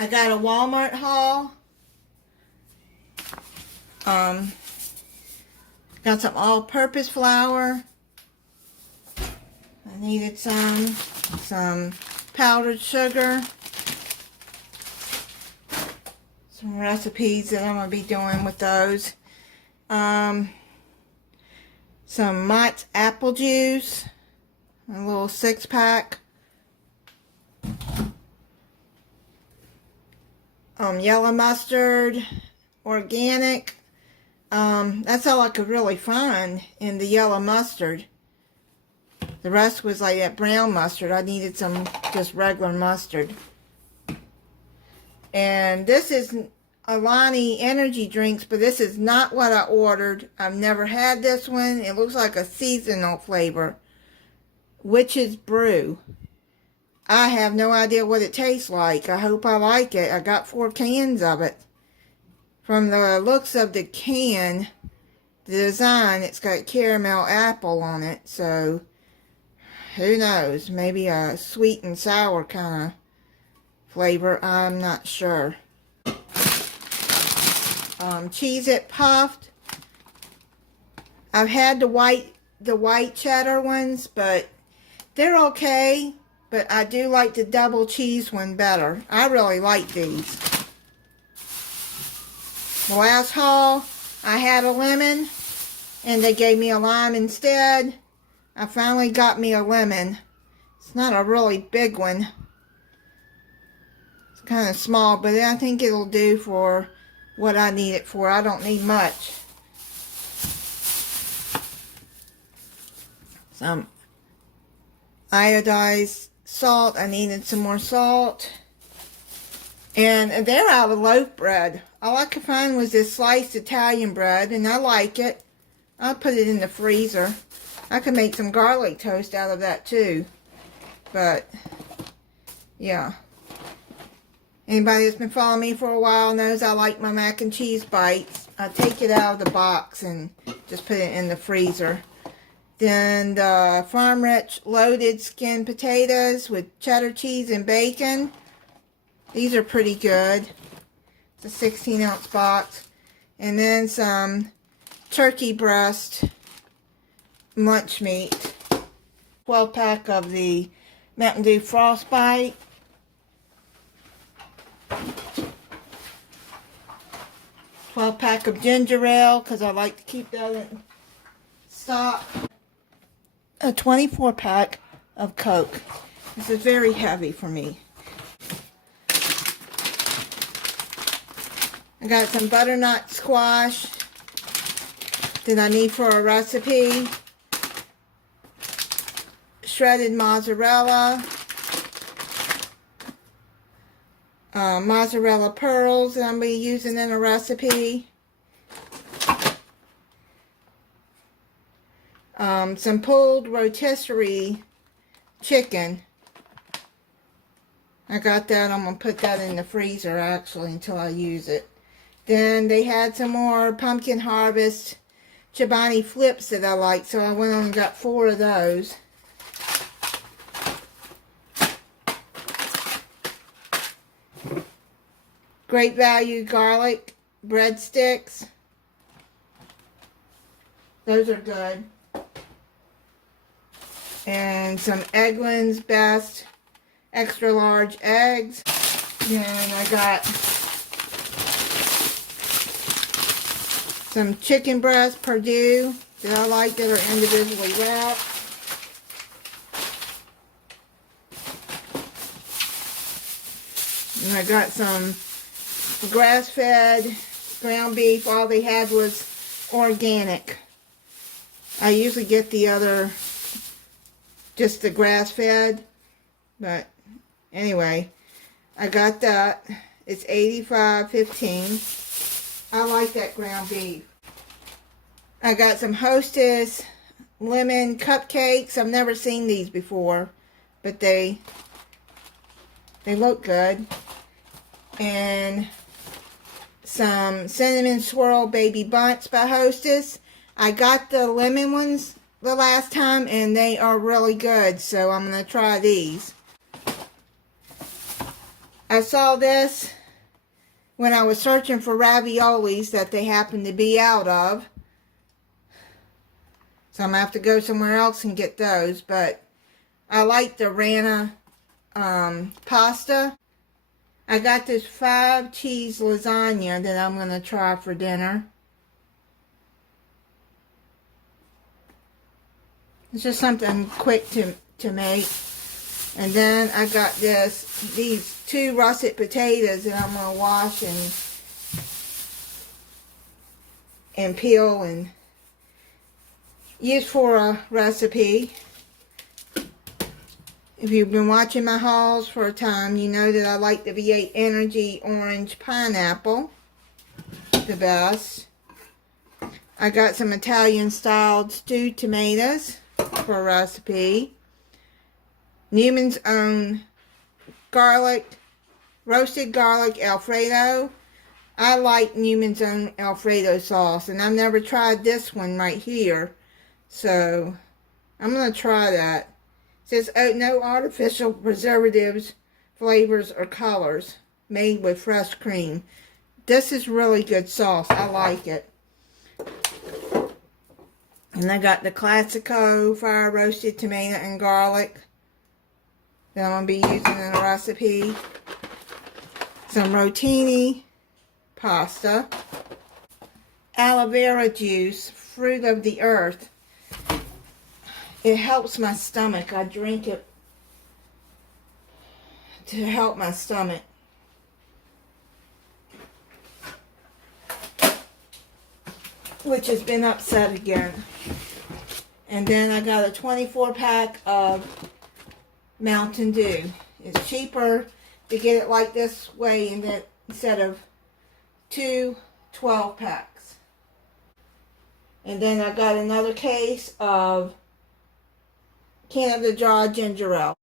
I got a Walmart haul. Got some all-purpose flour. I needed some powdered sugar. Some recipes that I'm going to be doing with those. Some Mott's apple juice. A little 6-pack. Yellow mustard. Organic. That's all I could really find in the yellow mustard. The rest was like that brown mustard. I needed some just regular mustard. And this is Irani energy drinks, but this is not what I ordered. I've never had this one. It looks like a seasonal flavor. Witch's Brew. I have no idea what it tastes like. I hope I like it. I got 4 cans of it. From the looks of the can, the design, it's got caramel apple on it. So, who knows? Maybe a sweet and sour kind of flavor. I'm not sure. Cheez-It Puffed. I've had the white cheddar ones, but they're okay. But I do like the double cheese one better. I really like these. The last haul, I had a lemon, and they gave me a lime instead. I finally got me a lemon. It's not a really big one. It's kind of small, but I think it'll do for what I need it for. I don't need much. Some iodized salt. I needed some more salt. And they're out of loaf bread. All I could find was this sliced Italian bread, and I like it. I'll put it in the freezer. I could make some garlic toast out of that too. But, yeah. Anybody that's been following me for a while knows I like my mac and cheese bites. I take it out of the box and just put it in the freezer. Then the Farm Rich loaded skin potatoes with cheddar cheese and bacon. These are pretty good. It's a 16-ounce box. And then some turkey breast lunch meat. 12-pack of the Mountain Dew Frostbite. Pack of ginger ale, because I like to keep that in stock. A 24-pack of Coke. This is very heavy for me. I got some butternut squash that I need for a recipe. Shredded mozzarella. Mozzarella pearls that I'm going to be using in a recipe. Some pulled rotisserie chicken. I got that. I'm going to put that in the freezer actually until I use it. Then they had some more Pumpkin Harvest Chobani flips that I like, so I went on and got 4 of those. Great Value garlic breadsticks. Those are good. And some Eggland's Best extra large eggs. Then I got some chicken breast Perdue that I like that are individually wrapped. And I got some grass-fed ground beef. All they had was organic. I usually get the other, just the grass-fed, but anyway, I got that. It's $85.15. I like that ground beef. I got some Hostess lemon cupcakes. I've never seen these before, but they look good. And some cinnamon swirl baby bunts by Hostess. I got the lemon ones the last time and they are really good, so I'm going to try these. I saw this when I was searching for raviolis that they happened to be out of. So I'm going to have to go somewhere else and get those. But I like the Irani pasta. I got this 5-cheese lasagna that I'm going to try for dinner. It's just something quick to make. And then I got these 2 russet potatoes that I'm going to wash and peel and use for a recipe. If you've been watching my hauls for a time, you know that I like the V8 Energy Orange Pineapple the best. I got some Italian-styled stewed tomatoes for a recipe. Newman's Own roasted garlic Alfredo. I like Newman's Own Alfredo sauce, and I've never tried this one right here, so I'm going to try that. It says, oh, no artificial preservatives, flavors, or colors, made with fresh cream. This is really good sauce. I like it. And I got the Classico fire roasted tomato and garlic that I'm going to be using in a recipe. Some rotini pasta. Aloe vera juice, fruit of the earth. It helps my stomach. I drink it to help my stomach. Which has been upset again. And then I got a 24-pack of Mountain Dew. It's cheaper to get it like this way instead of 2 12-packs. And then I got another case of Canada Dry ginger ale.